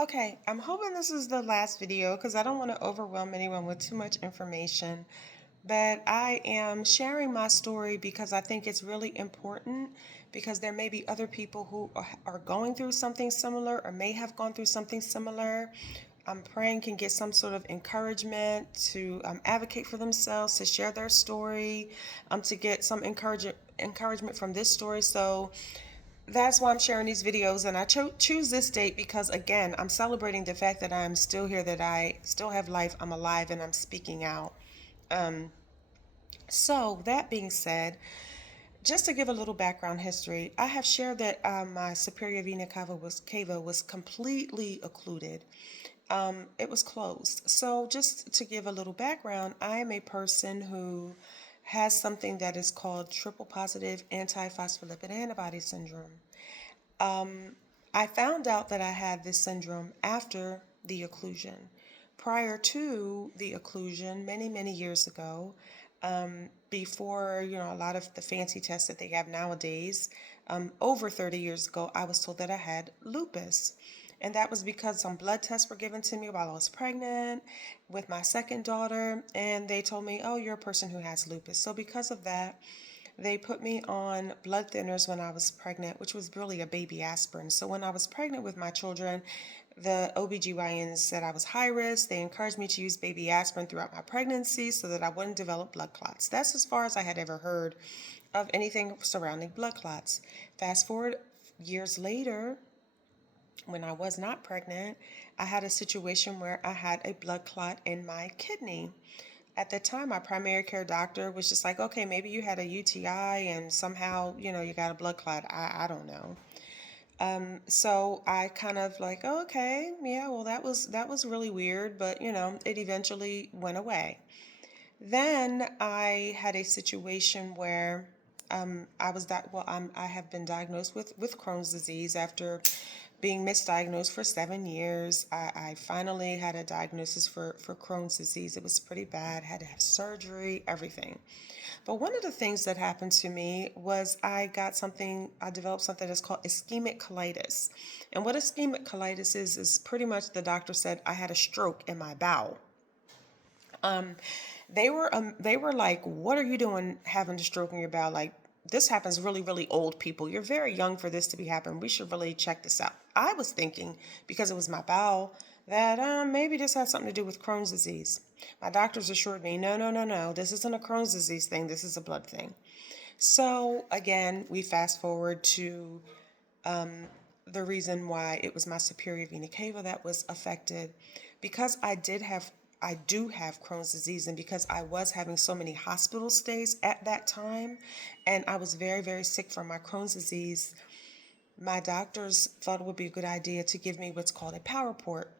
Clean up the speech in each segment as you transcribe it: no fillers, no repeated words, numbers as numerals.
Okay, I'm hoping this is the last video because I don't want to overwhelm anyone with too much information. But I am sharing my story because I think it's really important because there may be other people who are going through something similar or may have gone through something similar. I'm praying can get some sort of encouragement to advocate for themselves, to share their story, to get some encouragement from this story. So that's why I'm sharing these videos, and I choose this date because, again, I'm celebrating the fact that I'm still here, that I still have life, I'm alive, and I'm speaking out. Um, so, that being said, just to give a little background history, I have shared that my Superior Vena Cava was completely occluded. It was closed. So, just to give a little background, I am a person who has something that is called triple positive antiphospholipid antibody syndrome. I found out that I had this syndrome after the occlusion. Prior to the occlusion, many, many years ago, before a lot of the fancy tests that they have nowadays, over 30 years ago, I was told that I had lupus. And that was because some blood tests were given to me while I was pregnant with my second daughter, and they told me, oh, you're a person who has lupus. So, because of that, they put me on blood thinners when I was pregnant, which was really a baby aspirin. So when I was pregnant with my children, the OBGYNs said I was high risk. They encouraged me to use baby aspirin throughout my pregnancy so that I wouldn't develop blood clots. That's as far as I had ever heard of anything surrounding blood clots. Fast forward years later, when I was not pregnant, I had a situation where I had a blood clot in my kidney. At the time, my primary care doctor was just like, okay, maybe you had a UTI and somehow, you got a blood clot. I don't know. So I kind of like, oh, okay, yeah, well, that was really weird, but it eventually went away. Then I had a situation where I have been diagnosed with Crohn's disease after being misdiagnosed for 7 years. I finally had a diagnosis for Crohn's disease. It was pretty bad, had to have surgery, everything. But one of the things that happened to me was I developed something that's called ischemic colitis. And what ischemic colitis is pretty much the doctor said I had a stroke in my bowel. Um, they were like, "What are you doing having a stroke in your bowel? Like this happens really, really old people. You're very young for this to be happening. We should really check this out." I was thinking because it was my bowel that maybe this had something to do with Crohn's disease. My doctors assured me, no, no, no, no. This isn't a Crohn's disease thing. This is a blood thing. So again, we fast forward to the reason why it was my superior vena cava that was affected because I do have Crohn's disease, and because I was having so many hospital stays at that time and I was very, very sick from my Crohn's disease. My doctors thought it would be a good idea to give me what's called a power port.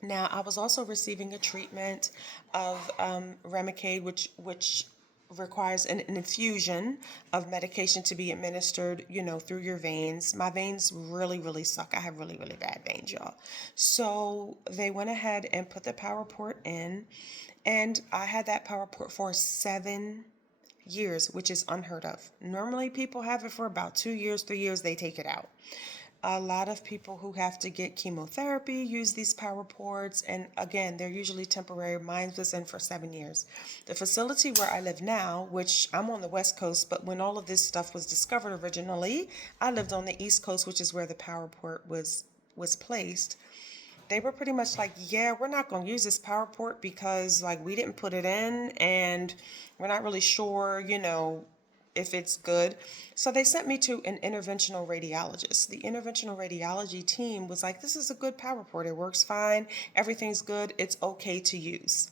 Now, I was also receiving a treatment of Remicade, which requires an infusion of medication to be administered, through your veins. My veins really, really suck. I have really, really bad veins, y'all. So they went ahead and put the power port in, and I had that power port for 7 years, which is unheard of. Normally, people have it for about 2 years, 3 years, they take it out. A lot of people who have to get chemotherapy use these power ports, and again, they're usually temporary. Mine was in for 7 years. The facility where I live now, which I'm on the West Coast, but when all of this stuff was discovered originally, I lived on the East Coast, which is where the power port was placed. They were pretty much like, yeah, we're not going to use this power port because like we didn't put it in and we're not really sure, if it's good. So they sent me to an interventional radiologist. The interventional radiology team was like, this is a good power port. It works fine. Everything's good. It's okay to use.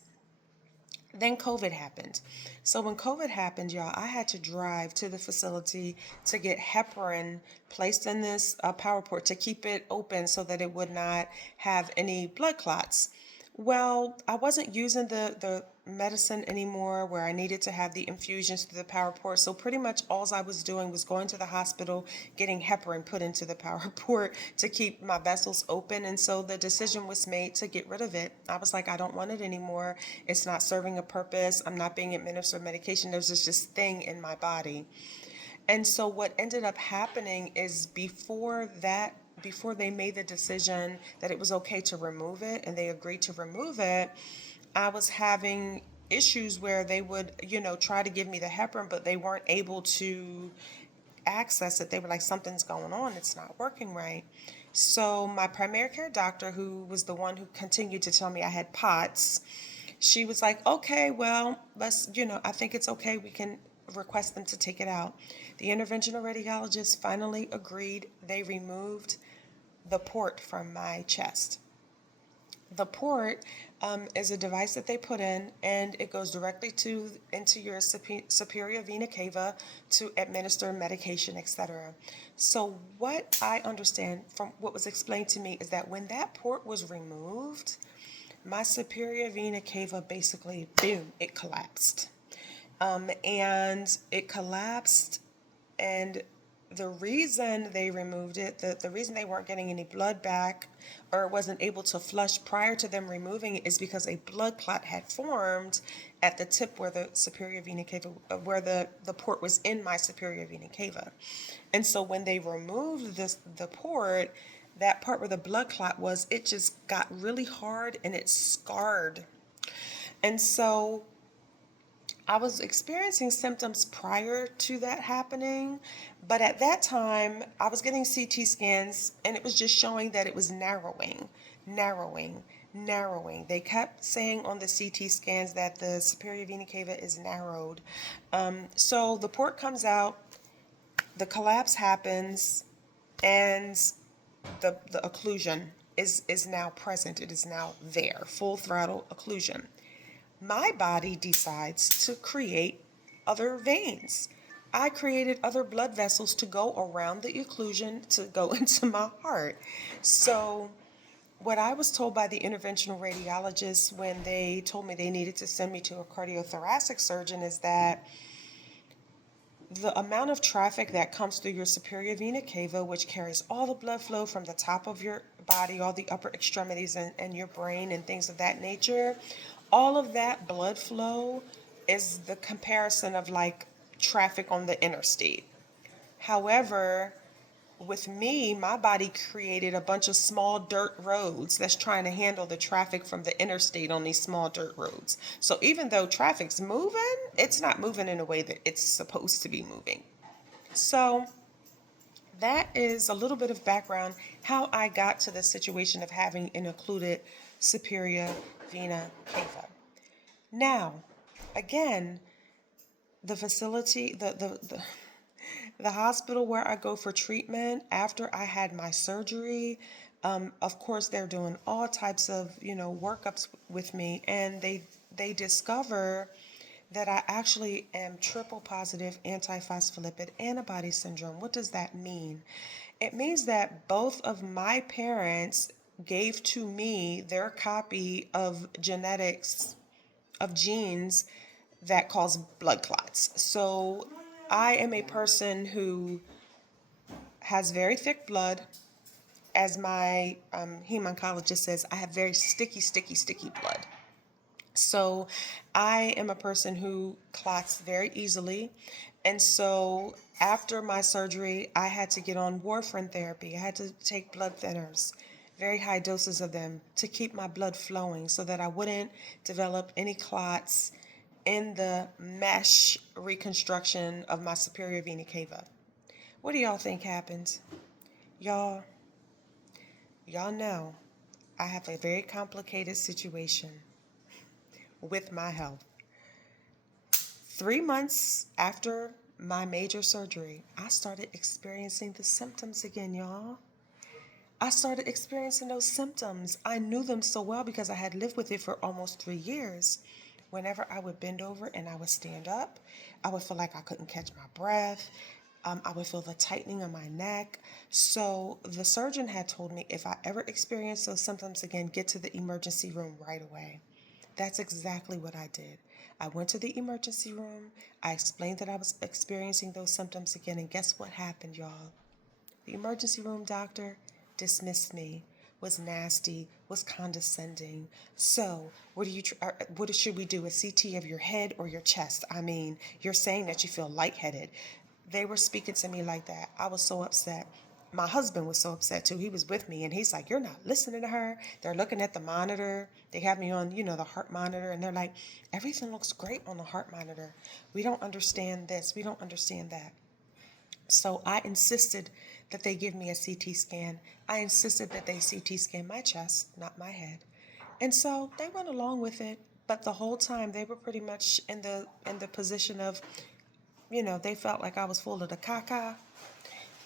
Then COVID happened. So when COVID happened, y'all, I had to drive to the facility to get heparin placed in this power port to keep it open so that it would not have any blood clots. Well, I wasn't using the medicine anymore where I needed to have the infusions through the power port. So pretty much all I was doing was going to the hospital, getting heparin put into the power port to keep my vessels open. And so the decision was made to get rid of it. I was like, I don't want it anymore. It's not serving a purpose. I'm not being administered medication. There's just this thing in my body. And so what ended up happening is before that before they made the decision that it was okay to remove it and they agreed to remove it, I was having issues where they would, try to give me the heparin, but they weren't able to access it. They were like, something's going on, it's not working right. So my primary care doctor, who was the one who continued to tell me I had POTS, she was like, okay, well, let's, I think it's okay. We can request them to take it out. The interventional radiologist finally agreed. They removed the port from my chest. The port is a device that they put in, and it goes directly into your superior vena cava to administer medication, etc. So what I understand from what was explained to me is that when that port was removed, my superior vena cava basically, boom, it collapsed. And it collapsed, and the reason they removed it, the reason they weren't getting any blood back or wasn't able to flush prior to them removing it is because a blood clot had formed at the tip where the superior vena cava, where the port was in my superior vena cava. And so when they removed the port, that part where the blood clot was, it just got really hard and it scarred. And so I was experiencing symptoms prior to that happening, but at that time, I was getting CT scans and it was just showing that it was narrowing, narrowing, narrowing. They kept saying on the CT scans that the superior vena cava is narrowed. So the port comes out, the collapse happens, and the occlusion is now present. It is now there, full throttle occlusion. My body decides to create other veins. I created other blood vessels to go around the occlusion to go into my heart. So what I was told by the interventional radiologist when they told me they needed to send me to a cardiothoracic surgeon is that the amount of traffic that comes through your superior vena cava, which carries all the blood flow from the top of your body, all the upper extremities and your brain and things of that nature, all of that blood flow is the comparison of like traffic on the interstate. However, with me, my body created a bunch of small dirt roads that's trying to handle the traffic from the interstate on these small dirt roads. So even though traffic's moving, it's not moving in a way that it's supposed to be moving. So that is a little bit of background how I got to the situation of having an occluded superior vena cava. Now, again, the facility, the hospital where I go for treatment after I had my surgery, of course, they're doing all types of, workups with me, and they discover that I actually am triple positive antiphospholipid antibody syndrome. What does that mean? It means that both of my parents gave to me their copy of genetics of genes that cause blood clots. So I am a person who has very thick blood. As my hemoncologist says, I have very sticky, sticky, sticky blood. So I am a person who clots very easily. And so after my surgery, I had to get on warfarin therapy. I had to take blood thinners, very high doses of them, to keep my blood flowing so that I wouldn't develop any clots in the mesh reconstruction of my superior vena cava. What do y'all think happens? Y'all know I have a very complicated situation with my health. 3 months after my major surgery, I started experiencing the symptoms again, y'all. I started experiencing those symptoms. I knew them so well because I had lived with it for almost 3 years. Whenever I would bend over and I would stand up, I would feel like I couldn't catch my breath. I would feel the tightening of my neck. So the surgeon had told me if I ever experience those symptoms again, get to the emergency room right away. That's exactly what I did. I went to the emergency room. I explained that I was experiencing those symptoms again, and guess what happened, y'all? The emergency room doctor dismissed me, was nasty, was condescending. So, what should we do? A CT of your head or your chest? I mean, you're saying that you feel lightheaded. They were speaking to me like that. I was so upset. my husband was so upset too. He was with me and he's like, "You're not listening to her." They're looking at the monitor. They have me on, the heart monitor, and they're like, "Everything looks great on the heart monitor. We don't understand this. We don't understand that." So I insisted that they give me a CT scan. I insisted that they CT scan my chest, not my head. And so they went along with it, but the whole time they were pretty much in the position of, they felt like I was full of the caca.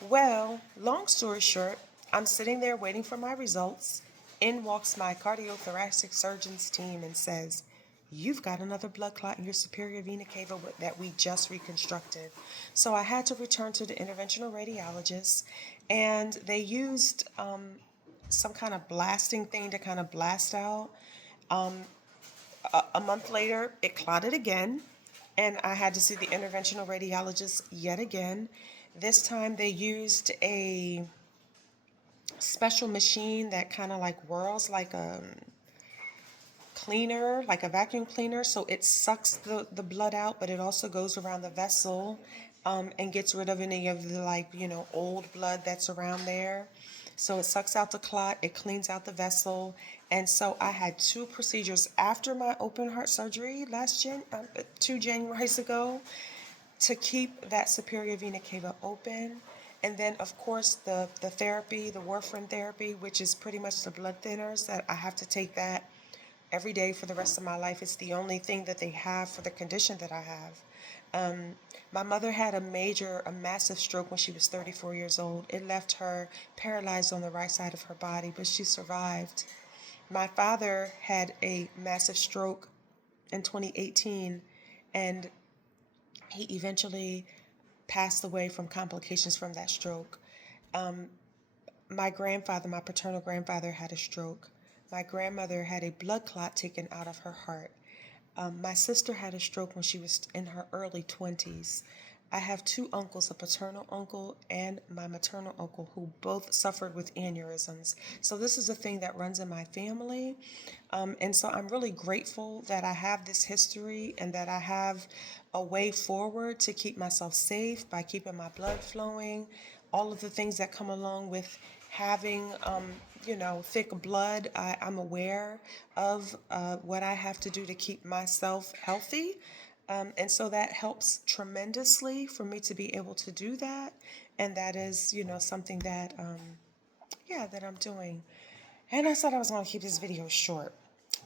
Well, long story short, I'm sitting there waiting for my results. In walks my cardiothoracic surgeon's team and says, "You've got another blood clot in your superior vena cava that we just reconstructed." So I had to return to the interventional radiologist, and they used some kind of blasting thing to kind of blast out. A month later, it clotted again, and I had to see the interventional radiologist yet again. This time they used a special machine that kind of like whirls like a cleaner, like a vacuum cleaner. So it sucks the blood out, but it also goes around the vessel and gets rid of any of the old blood that's around there. So it sucks out the clot, it cleans out the vessel. And so I had two procedures after my open heart surgery 2 Januaries ago to keep that superior vena cava open. And then, of course, the therapy, the warfarin therapy, which is pretty much the blood thinners, that I have to take that every day for the rest of my life. It's the only thing that they have for the condition that I have. My mother had a massive stroke when she was 34 years old. It left her paralyzed on the right side of her body, but she survived. My father had a massive stroke in 2018, and he eventually passed away from complications from that stroke. My grandfather, my paternal grandfather, had a stroke. My grandmother had a blood clot taken out of her heart. My sister had a stroke when she was in her early 20s. I have two uncles, a paternal uncle and my maternal uncle, who both suffered with aneurysms. So this is a thing that runs in my family. And so I'm really grateful that I have this history and that I have a way forward to keep myself safe by keeping my blood flowing, all of the things that come along with having, thick blood. I'm aware of what I have to do to keep myself healthy. And so that helps tremendously for me to be able to do that. And that is, something that, that I'm doing. And I said I was going to keep this video short.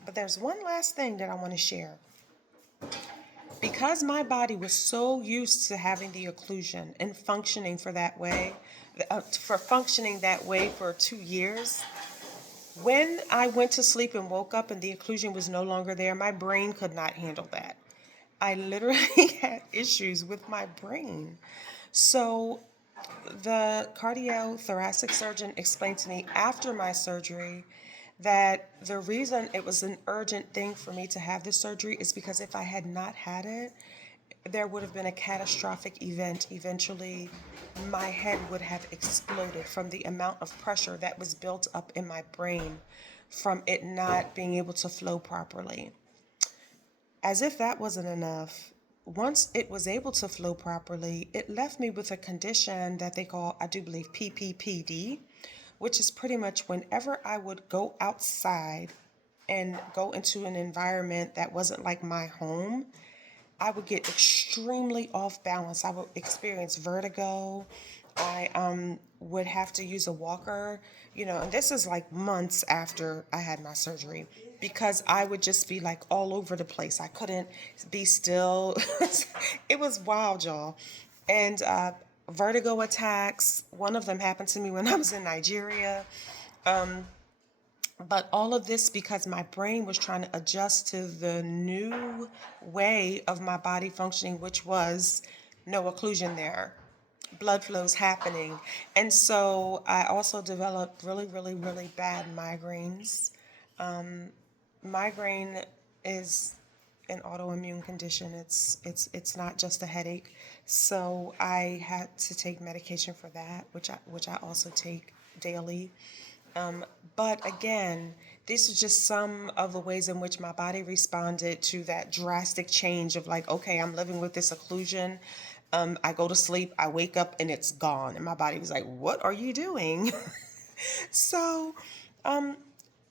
But there's one last thing that I want to share. Because my body was so used to having the occlusion and functioning for that way for 2 years, when I went to sleep and woke up and the occlusion was no longer there, my brain could not handle that. I literally had issues with my brain. So the cardiothoracic surgeon explained to me after my surgery that the reason it was an urgent thing for me to have this surgery is because if I had not had it, there would have been a catastrophic event. Eventually, my head would have exploded from the amount of pressure that was built up in my brain from it not being able to flow properly. As if that wasn't enough, once it was able to flow properly, it left me with a condition that they call, I do believe, PPPD, which is pretty much whenever I would go outside and go into an environment that wasn't like my home, I would get extremely off balance. I would experience vertigo. I would have to use a walker, and this is like months after I had my surgery, because I would just be like all over the place. I couldn't be still. It was wild, y'all. And vertigo attacks. One of them happened to me when I was in Nigeria. But all of this because my brain was trying to adjust to the new way of my body functioning, which was no occlusion there, blood flows happening. And so I also developed really, really, really bad migraines. Migraine is an autoimmune condition. It's not just a headache. So I had to take medication for that, which I also take daily. But again, these are just some of the ways in which my body responded to that drastic change of like, okay, I'm living with this occlusion. I go to sleep, I wake up, and it's gone. And my body was like, what are you doing? So, um,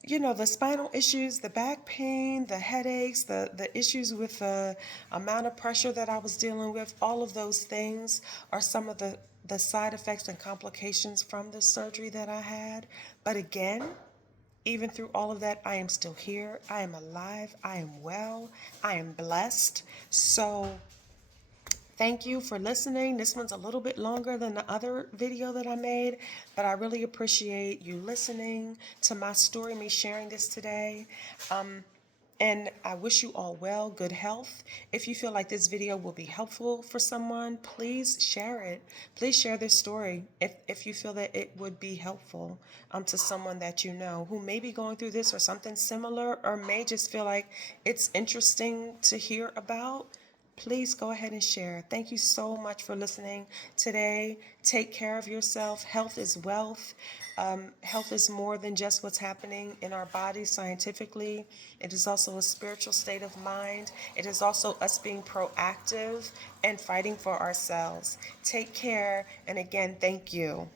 the spinal issues, the back pain, the headaches, the issues with the amount of pressure that I was dealing with, all of those things are some of the side effects and complications from the surgery that I had. But again, even through all of that, I am still here. I am alive. I am well. I am blessed. So, thank you for listening. This one's a little bit longer than the other video that I made, but I really appreciate you listening to my story, me sharing this today. And I wish you all well, good health. If you feel like this video will be helpful for someone, please share it. Please share this story if you feel that it would be helpful to someone that you know who may be going through this or something similar, or may just feel like it's interesting to hear about. Please go ahead and share. Thank you so much for listening today. Take care of yourself. Health is wealth. Health is more than just what's happening in our bodies scientifically. It is also a spiritual state of mind. It is also us being proactive and fighting for ourselves. Take care. And again, thank you.